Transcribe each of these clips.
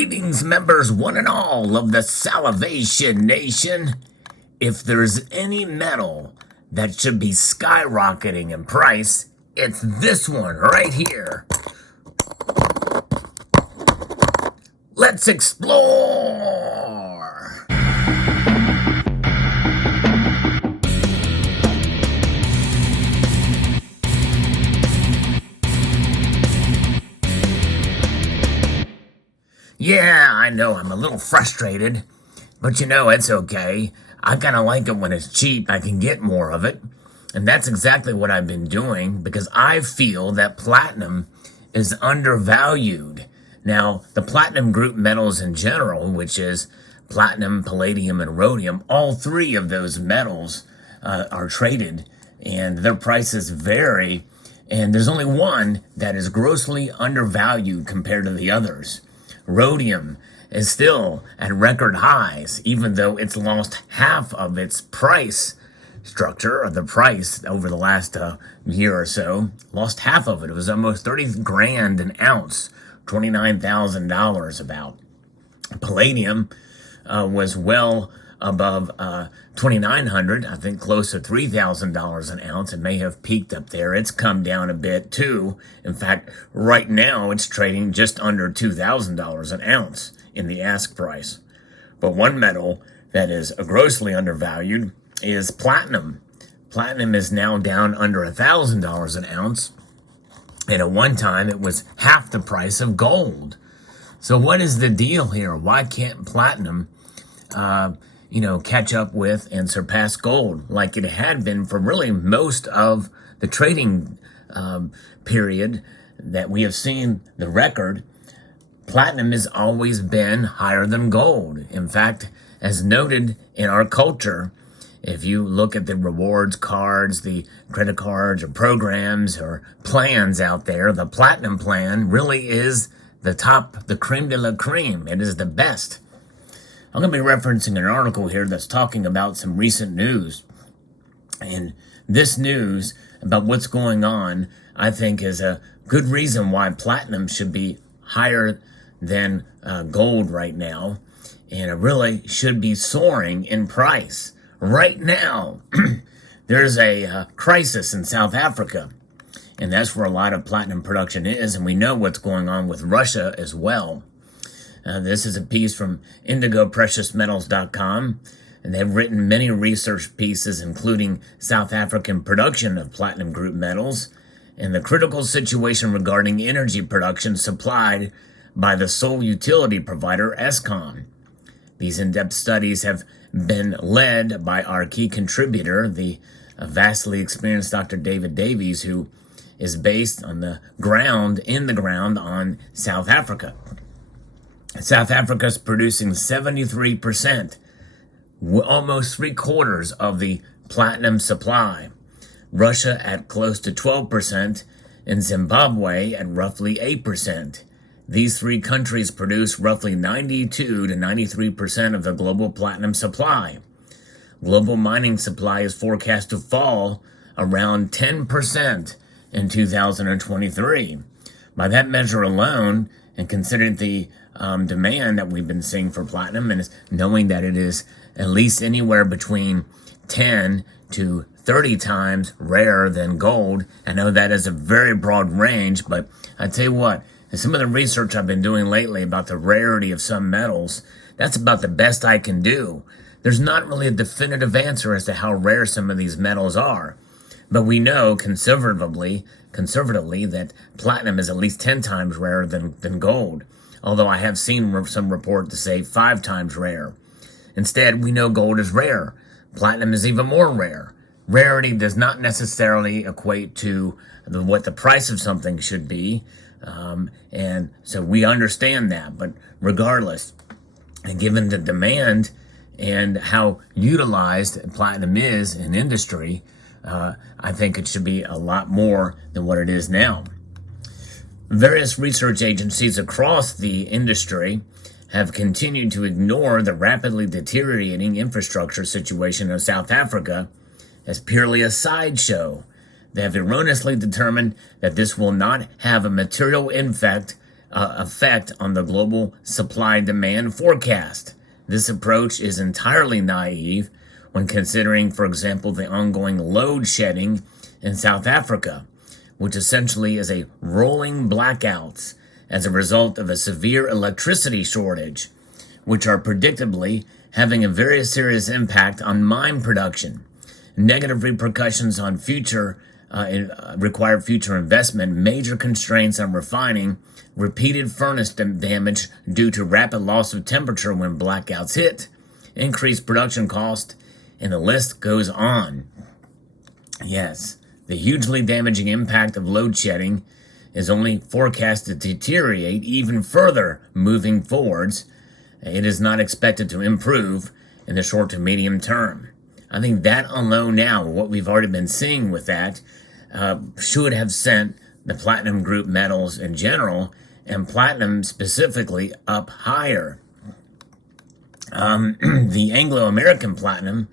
Greetings, members, one and all of the Salivation Nation. If there's any metal that should be skyrocketing in price, it's this one right here. Let's explore! Yeah, I know I'm a little frustrated, but it's okay. I kind of like it when it's cheap. I can get more of it. And that's exactly what I've been doing because I feel that platinum is undervalued. Now, the platinum group metals in general, which is platinum, palladium, and rhodium, all three of those metals are traded and their prices vary. And there's only one that is grossly undervalued compared to the others. Rhodium is still at record highs, even though it's lost half of its price structure, or the price over the last year or so. Lost half of it. It was almost 30 grand an ounce, $29,000 about. Palladium was well above 2,900, I think close to $3,000 an ounce. It may have peaked up there. It's come down a bit too. In fact, right now it's trading just under $2,000 an ounce in the ask price. But one metal that is grossly undervalued is platinum. Platinum is now down under $1,000 an ounce. And at one time it was half the price of gold. So what is the deal here? Why can't platinum catch up with and surpass gold like it had been for really most of the trading period that we have seen the record? Platinum has always been higher than gold. In fact, as noted in our culture, if you look at the rewards cards, the credit cards or programs or plans out there, the platinum plan really is the top, the creme de la creme. It is the best. I'm going to be referencing an article here that's talking about some recent news. And this news about what's going on, I think, is a good reason why platinum should be higher than gold right now. And it really should be soaring in price. Right now, there's a crisis in South Africa. And that's where a lot of platinum production is. And we know what's going on with Russia as well. This is a piece from IndigoPreciousMetals.com, and they've written many research pieces, including South African production of platinum group metals and the critical situation regarding energy production supplied by the sole utility provider, Eskom. These in-depth studies have been led by our key contributor, the vastly experienced Dr. David Davies, who is based in the ground on South Africa. South Africa is producing 73%, almost 3/4 of the platinum supply. Russia at close to 12%, and Zimbabwe at roughly 8%. These three countries produce roughly 92 to 93% of the global platinum supply. Global mining supply is forecast to fall around 10% in 2023. By that measure alone, and considering the demand that we've been seeing for platinum, and knowing that it is at least anywhere between 10 to 30 times rarer than gold. I know that is a very broad range, but I tell you what, some of the research I've been doing lately about the rarity of some metals, that's about the best I can do. There's not really a definitive answer as to how rare some of these metals are, but we know conservatively that platinum is at least 10 times rarer than gold. Although I have seen some report to say 5 times rare. Instead, we know gold is rare. Platinum is even more rare. Rarity does not necessarily equate to what the price of something should be. And so we understand that. But regardless, and given the demand and how utilized platinum is in industry, I think it should be a lot more than what it is now. Various research agencies across the industry have continued to ignore the rapidly deteriorating infrastructure situation of South Africa as purely a sideshow. They have erroneously determined that this will not have a material impact effect on the global supply-demand forecast. This approach is entirely naive when considering, for example, the ongoing load shedding in South Africa, which essentially is a rolling blackouts as a result of a severe electricity shortage, which are predictably having a very serious impact on mine production. Negative repercussions on require future investment, major constraints on refining, repeated furnace damage due to rapid loss of temperature when blackouts hit, increased production cost, and the list goes on. Yes, the hugely damaging impact of load shedding is only forecast to deteriorate even further moving forwards. It is not expected to improve in the short to medium term. I think that alone now, what we've already been seeing with that, should have sent the platinum group metals in general, and platinum specifically, up higher. The Anglo-American platinum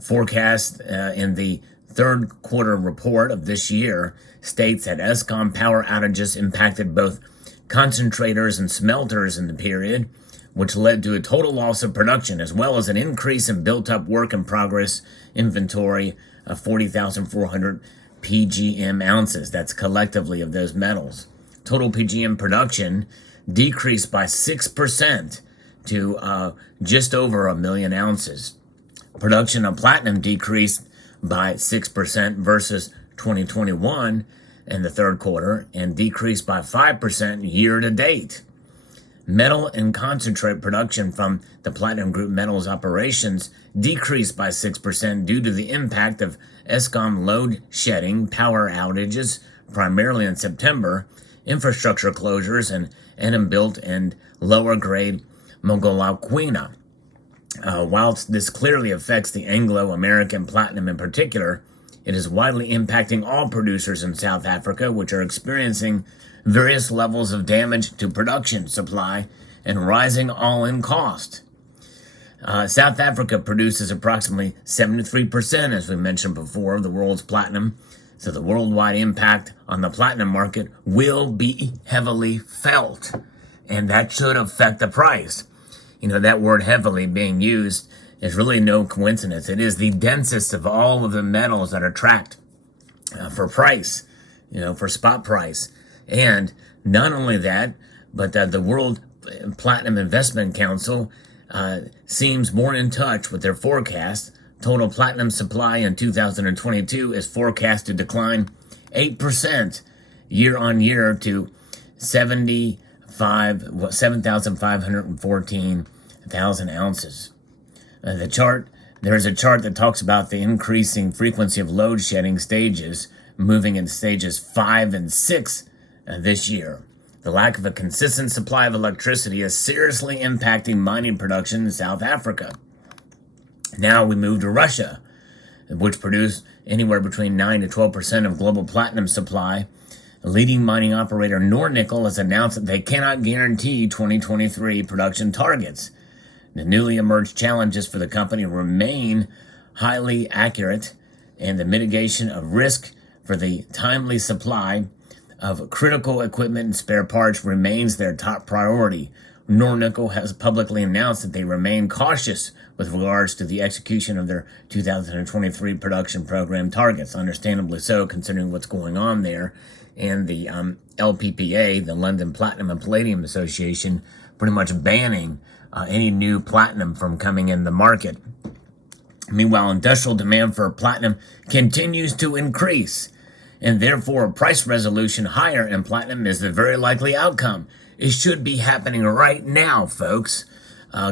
forecast in the third quarter report of this year states that Eskom power outages impacted both concentrators and smelters in the period, which led to a total loss of production as well as an increase in built-up work-in-progress inventory of 40,400 PGM ounces. That's collectively of those metals. Total PGM production decreased by 6% to just over 1 million ounces. Production of platinum decreased by 6% versus 2021 in the third quarter and decreased by 5% year to date. Metal and concentrate production from the Platinum Group Metals operations decreased by 6% due to the impact of Eskom load shedding, power outages, primarily in September, infrastructure closures, and inbuilt and lower grade Mogalakwena. Whilst this clearly affects the Anglo-American platinum in particular, it is widely impacting all producers in South Africa, which are experiencing various levels of damage to production supply and rising all-in cost. South Africa produces approximately 73%, as we mentioned before, of the world's platinum, so the worldwide impact on the platinum market will be heavily felt, and that should affect the price. You know, that word heavily being used is really no coincidence. It is the densest of all of the metals that are tracked for price, for spot price. And not only that, but the World Platinum Investment Council seems more in touch with their forecast. Total platinum supply in 2022 is forecast to decline 8% year on year to 7,514,000 ounces. There's a chart that talks about the increasing frequency of load shedding stages, moving in stages 5 and 6 this year. The lack of a consistent supply of electricity is seriously impacting mining production in South Africa. Now we move to Russia, which produce anywhere between 9 to 12% of global platinum supply. A leading mining operator Nornickel has announced that they cannot guarantee 2023 production targets. The newly emerged challenges for the company remain highly accurate, and the mitigation of risk for the timely supply of critical equipment and spare parts remains their top priority. Nornickel has publicly announced that they remain cautious with regards to the execution of their 2023 production program targets. Understandably so, considering what's going on there. And the LPPA, the London Platinum and Palladium Association, pretty much banning any new platinum from coming in the market. Meanwhile, industrial demand for platinum continues to increase, and therefore a price resolution higher in platinum is the very likely outcome. It should be happening right now, folks,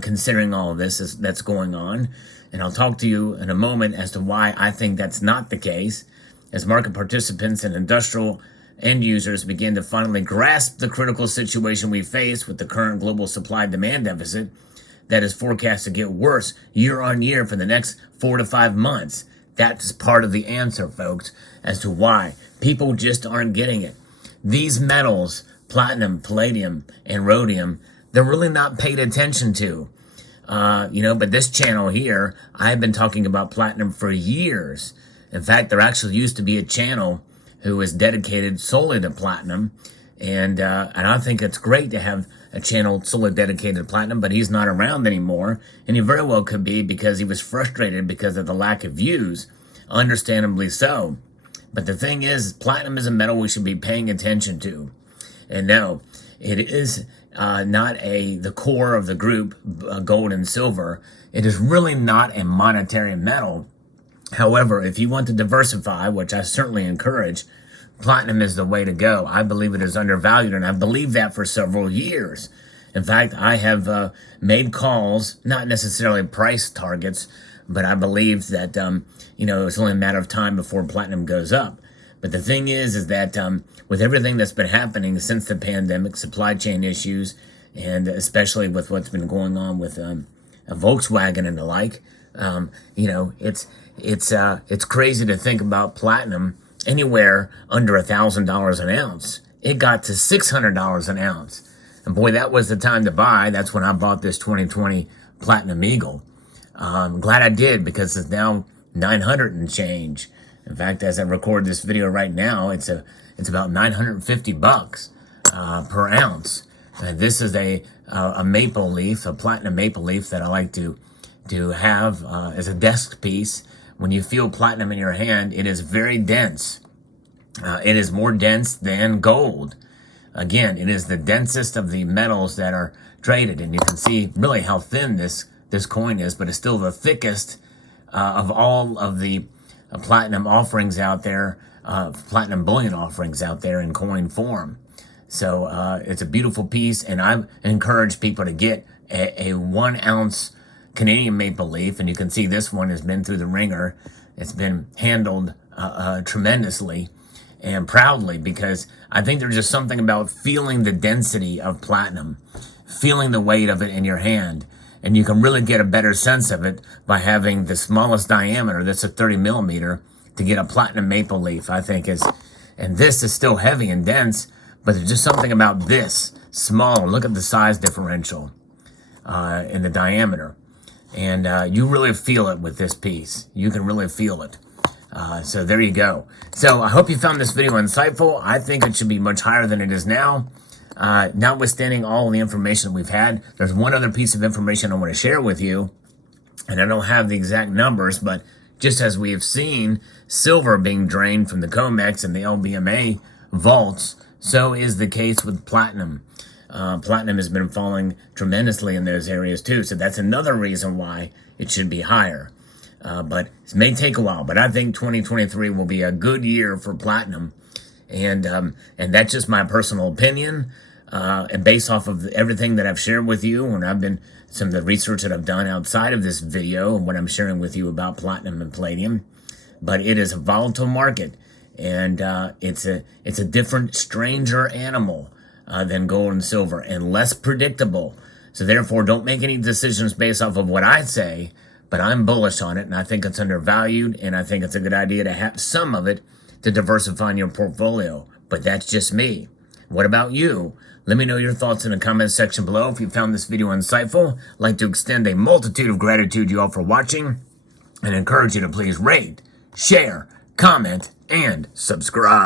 considering all of this that's going on. And I'll talk to you in a moment as to why I think that's not the case, as market participants and industrial end users begin to finally grasp the critical situation we face with the current global supply-demand deficit that is forecast to get worse year on year for the next 4 to 5 months. That's part of the answer, folks, as to why people just aren't getting it. These metals, platinum, palladium, and rhodium, they're really not paid attention to. But this channel here, I've been talking about platinum for years. In fact, there actually used to be a channel who is dedicated solely to platinum, And I think it's great to have a channel solely dedicated to platinum, but he's not around anymore. And he very well could be because he was frustrated because of the lack of views. Understandably so. But the thing is, platinum is a metal we should be paying attention to. And no, it is not the core of the group, gold and silver. It is really not a monetary metal. However, if you want to diversify, which I certainly encourage, platinum is the way to go. I believe it is undervalued, and I believe that for several years. In fact, I have made calls, not necessarily price targets, but I believe that, it's only a matter of time before platinum goes up. But the thing is that with everything that's been happening since the pandemic, supply chain issues, and especially with what's been going on with Volkswagen and the like, it's crazy to think about platinum anywhere under $1,000 an ounce. It got to $600 an ounce. And boy, that was the time to buy. That's when I bought this 2020 Platinum Eagle. I'm glad I did, because it's now 900 and change. In fact, as I record this video right now, it's about $950 per ounce. And this is a maple leaf, a platinum maple leaf that I like to have as a desk piece. When you feel platinum in your hand, it is very dense. It is more dense than gold. Again, it is the densest of the metals that are traded, and you can see really how thin this coin is, but it's still the thickest of all of the platinum offerings out there, platinum bullion offerings out there in coin form. So it's a beautiful piece, and I encourage people to get a 1 ounce Canadian maple leaf, and you can see this one has been through the ringer. It's been handled tremendously and proudly, because I think there's just something about feeling the density of platinum, feeling the weight of it in your hand, and you can really get a better sense of it by having the smallest diameter, that's a 30 millimeter, to get a platinum maple leaf, I think is, and this is still heavy and dense, but there's just something about this small. Look at the size differential in the diameter. And you really feel it with this piece. You can really feel it. So there you go. So I hope you found this video insightful. I think it should be much higher than it is now. Notwithstanding all the information we've had, there's one other piece of information I want to share with you. And I don't have the exact numbers, but just as we have seen silver being drained from the COMEX and the LBMA vaults, so is the case with platinum. Platinum has been falling tremendously in those areas too, so that's another reason why it should be higher. But it may take a while, but I think 2023 will be a good year for platinum, and that's just my personal opinion, and based off of everything that I've shared with you, and some of the research that I've done outside of this video, and what I'm sharing with you about platinum and palladium. But it is a volatile market, and it's a different, stranger animal than gold and silver, and less predictable. So therefore, don't make any decisions based off of what I say, but I'm bullish on it, and I think it's undervalued, and I think it's a good idea to have some of it to diversify in your portfolio. But that's just me. What about you? Let me know your thoughts in the comments section below. If you found this video insightful, I'd like to extend a multitude of gratitude to you all for watching, and encourage you to please rate, share, comment, and subscribe.